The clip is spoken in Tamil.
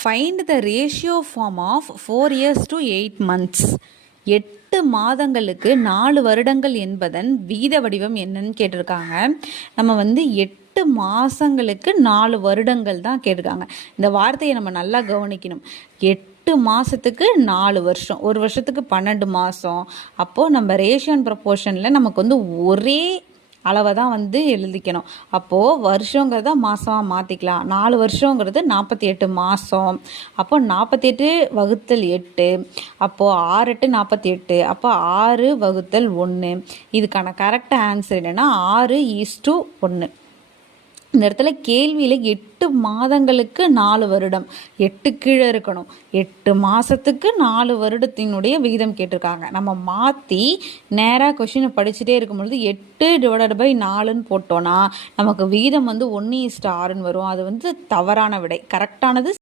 Find the ratio form of 4 years to 8 months. 8 மாதங்களுக்கு 4 வருடங்கள் என்பதன் வீத வடிவம் என்னன்னு கேட்டிருக்காங்க. நம்ம 8 மாதங்களுக்கு 4 வருடங்கள் தான் கேட்டிருக்காங்க. இந்த வார்த்தையை நம்ம நல்லா கவனிக்கணும். 8 மாதத்துக்கு 4 வருஷம், ஒரு வருஷத்துக்கு 12 மாதம். அப்போது நம்ம ரேஷியோ அண்ட் ப்ரொபோர்ஷனில் நமக்கு ஒரே அளவை தான் எழுதிக்கணும். அப்போது வருஷங்கிறத மாதமாக மாற்றிக்கலாம். 4 வருஷங்கிறது 48 மாதம். அப்போது 48 வகுத்தல் 8, அப்போது 6 8 48, அப்போ 6 வகுத்தல் 1. இதுக்கான கரெக்ட் ஆன்சர் என்னென்னா 6:1. இந்த இடத்துல கேள்வியில் 8 மாதங்களுக்கு 4 வருடம், 8 கீழே இருக்கணும். 8 மாதத்துக்கு 4 வருடத்தினுடைய விகிதம் கேட்டிருக்காங்க. நம்ம மாற்றி நேராக கொஷினை படிச்சுட்டே இருக்கும்பொழுது 8/4ன்னு போட்டோன்னா நமக்கு விகிதம் 1:6ன்னு வரும். அது தவறான விடை. கரெக்டானது